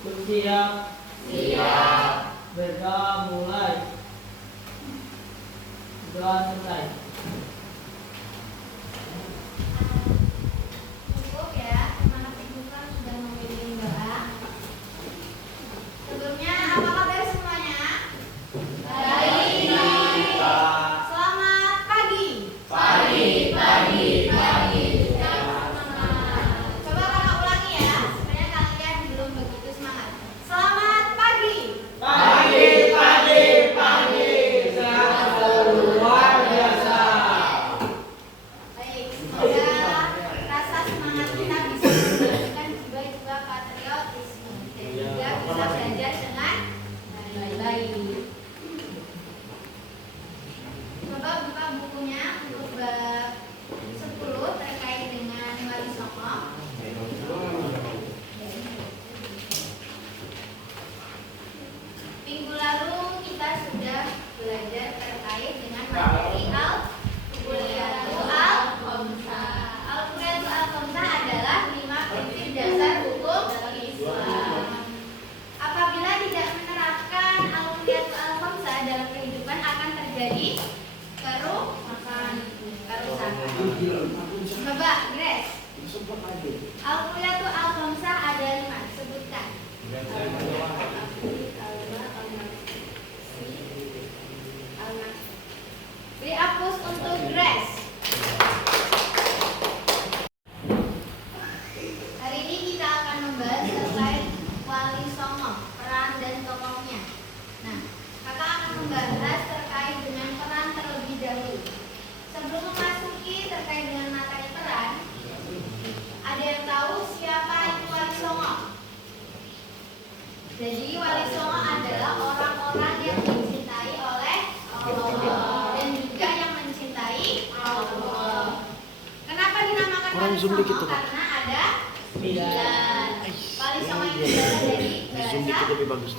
Siap. Siap. Berdoa mulai. Doa selesai. Cukup ya, semangat ibu kan sudah memilih doa. Sebelumnya apa kabar semuanya? Baik. Selamat pagi. Pagi. Coba kakak ulangi ya, sebenarnya kalian belum begitu semangat. Selamat pagi. Pagi. Sehat luar biasa. Baik, semoga rasa semangat kita bisa menumbuhkan jiwa-jiwa patriotisme dan juga bisa belajar dengan baik. Coba buka bukunya untuk bab 10 terkait dengan Wali Songo. Minggu lalu kita sudah belajar terkait dengan materi Al-Kuliyatul Al-Khamsa. Al-Kuliyatul Al-Khamsa adalah 5 prinsip dasar hukum Islam. Apabila tidak menerapkan Al-Kuliyatul Al-Khamsa dalam kehidupan akan terjadi kerusakan. Coba, Grace. Al-Kuliyatul Al-Khamsa ada 5. Sebutkan. Beri apus untuk Grace. Hari ini kita akan membahas terkait Wali Songo, peran dan tokohnya. Nah, kakak akan membahas terkait dengan peran terlebih dahulu. Sebelum memasuki terkait dengan materi peran, ada yang tahu siapa itu Wali Songo? Jadi Wali Songo adalah orang-orang yang dicintai oleh Allah dan juga yang mencintai Allah. Kenapa dinamakan Wali Songo? Karena ada 9. Wali Songo itu adalah dari bahasa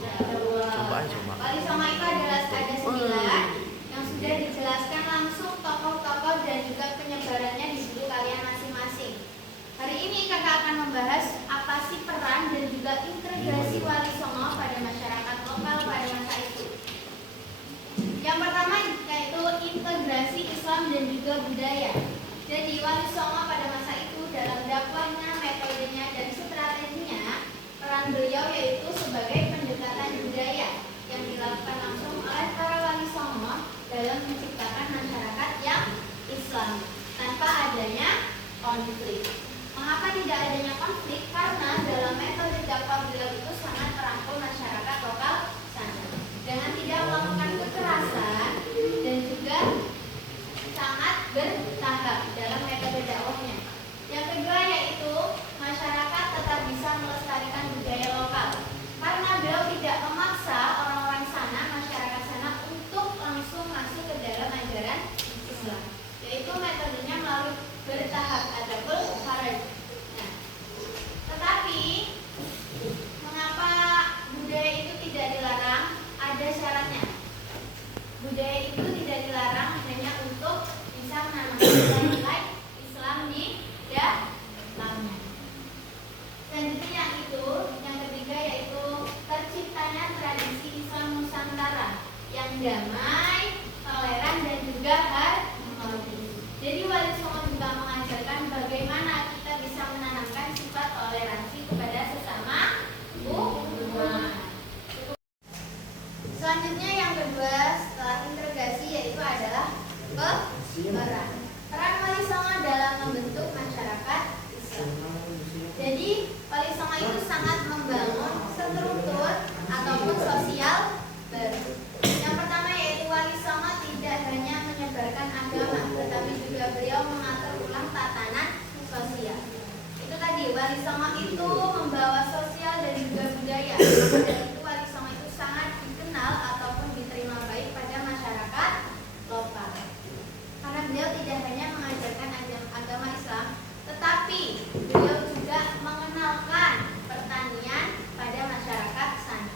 Wali Songo itu adalah ada 9 yang sudah dijelaskan langsung tokoh-tokoh dan juga penyebarannya di buku kalian masing-masing. Hari ini kakak akan membahas apa sih peran dan juga integrasi Wali Songo pada masyarakat lokal pada masa itu. Yang pertama yaitu integrasi Islam dan juga budaya. Jadi Wali Songo pada masa itu dalam dakwahnya, metodenya dan strateginya, peran beliau yaitu sebagai pendekatan budaya yang dilakukan langsung oleh para Wali Songo dalam menciptakan masyarakat yang Islam tanpa adanya konflik. Mengapa tidak adanya konflik? Karena dalam metode dakwah beliau itu sangat merangkul masyarakat lokal sana dengan tidak melakukan kekerasan dan juga sangat bertahap dalam metode dakwahnya. Yang kedua yaitu masyarakat tetap bisa melestarikan budaya lokal karena beliau tidak memaksa orang-orang sana, masyarakat sana untuk langsung masuk ke dalam ajaran Islam, yaitu metodenya melalui bertahap adabul faraj. Nah, tetapi mengapa budaya itu tidak dilarang? Ada syaratnya. Budaya itu tidak dilarang hanya untuk bisa menanamkan nilai Islam di dalamnya. Selanjutnya yang ketiga yaitu terciptanya tradisi Islam Nusantara yang damai, toleran dan juga harmonis. Jadi Wali Songo juga mengajarkan bagaimana kita bisa menanamkan sifat toleransi kepada sesama umat. Selanjutnya yang kedua setelah integrasi yaitu adalah peran. Peran Wali Songo dalam membentuk masyarakat Islam. Jadi Wali Songo itu sangat membangun struktur ataupun sosial baru. Yang pertama yaitu Wali Songo tidak hanya menyebarkan agama, tetapi juga beliau mengatur ulang tatanan sosial. Itu tadi Wali Songo itu membawa sosial dan juga budaya. Dan itu Wali Songo itu sangat dikenal ataupun diterima baik pada masyarakat lokal. Karena beliau tidak hanya mengajarkan agama Islam, tetapi beliau juga mengenalkan pertanian pada masyarakat sana.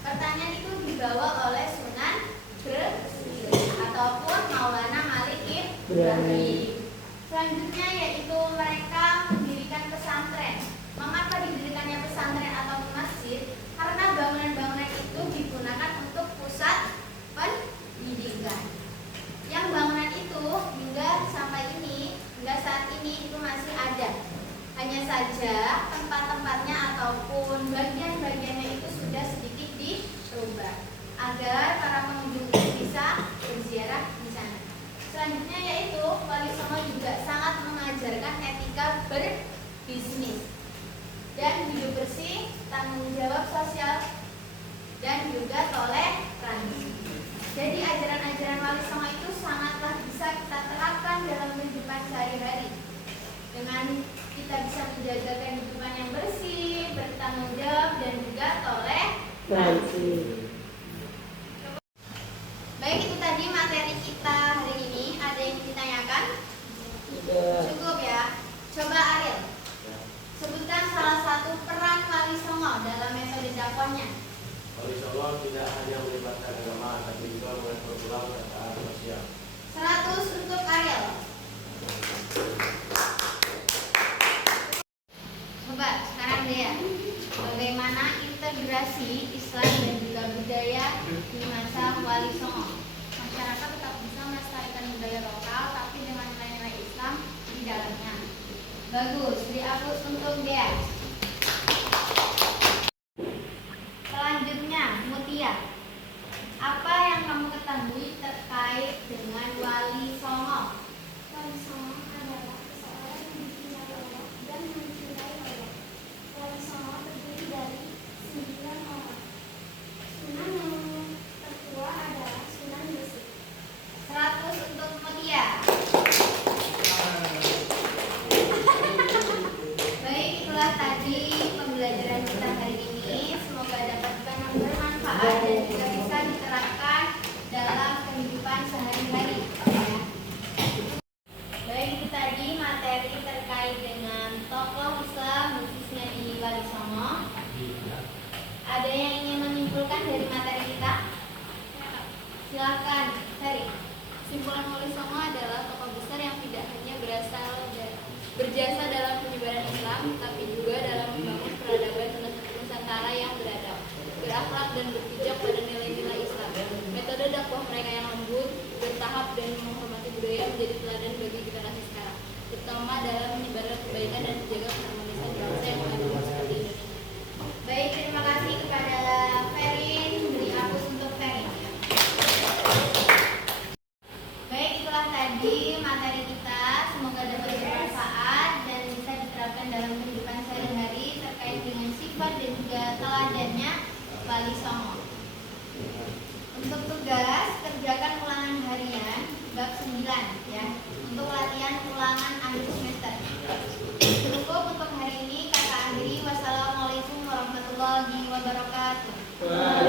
Pertanian itu dibawa oleh Sunan Gresik ataupun Maulana Malik Ibrahim. Selanjutnya yaitu mereka mendirikan pesantren. Mengapa didirikannya pesantren atau masjid? ataupun bagian-bagiannya itu sudah sedikit dirubah agar para pengunjung itu bisa berziarah di sana. Selanjutnya yaitu Wali Songo juga sangat mengajarkan etika berbisnis dan hidup bersih, tanggung jawab sosial, dan juga toleransi. Jadi ajaran-ajaran Wali Songo itu sangatlah bisa kita terapkan dalam kehidupan sehari-hari. Dengan kita bisa menjaga kehidupan yang bersih, bertanggung jawab, dan juga toleransi. Baik, itu tadi materi kita hari ini. Ada yang ditanyakan? Cukup ya. Coba Ariel, sebutkan salah satu peran Wali Songo dalam metode dakwahnya. Wali Songo tidak hanya melibatkan agama, tapi juga mengatur ulang keadaan sosial. 100 untuk Ariel. Coba sekarang Dea, bagaimana integrasi Islam dan juga budaya di masa Wali Songo? Masyarakat tetap bisa melestarikan budaya lokal, tapi dengan nilai-nilai Islam di dalamnya. Bagus, dihapus untuk Dea. Selanjutnya, Mutia. Apa yang kamu ketahui terkait dengan Wali Songo? Wali Songo adalah seseorang yang dicintai Allah dan mencintai Allah. Wali Songo terdiri dari 9 orang. Sunan yang tertua adalah Sunan Gresik. 100 untuk Mutia. Baik, itulah tadi pembelajaran kita hari ini. Semoga dapat bermanfaat dan juga bisa diterapkan dalam kehidupan sehari-hari. Ya. Baik, itu tadi materi terkait dengan tokoh Islam khususnya di Wali Songo. Ada yang ingin menyimpulkan dari materi kita? Silakan, Ferry. Kesimpulan Wali Songo adalah tokoh besar yang tidak hanya berjasa dalam penyebaran Islam, tapi juga dalam membangun peradaban Nusantara yang beradab, berakhlak dan berpijak pada nilai-nilai Islam. Metode dakwah mereka yang lembut, bertahap dan menghormati budaya menjadi teladan bagi generasi sekarang, terutama dalam menyebarkan kebaikan dan menjaga keharmonisan bangsa yang mengandung seperti Indonesia. Baik, terima kasih kepada Ferin. Beri hapus untuk Ferin. Baik, itulah tadi materi kita. Semoga dapat bermanfaat dan bisa diterapkan dalam kehidupan sehari-hari terkait dengan sifat dan juga teladannya Wali Songo. Untuk tugas, kerjakan ulangan harian bab 9 ya, untuk latihan ulangan akhir semester. Cukup untuk hari ini, kakak akhiri. Wassalamualaikum warahmatullahi wabarakatuh.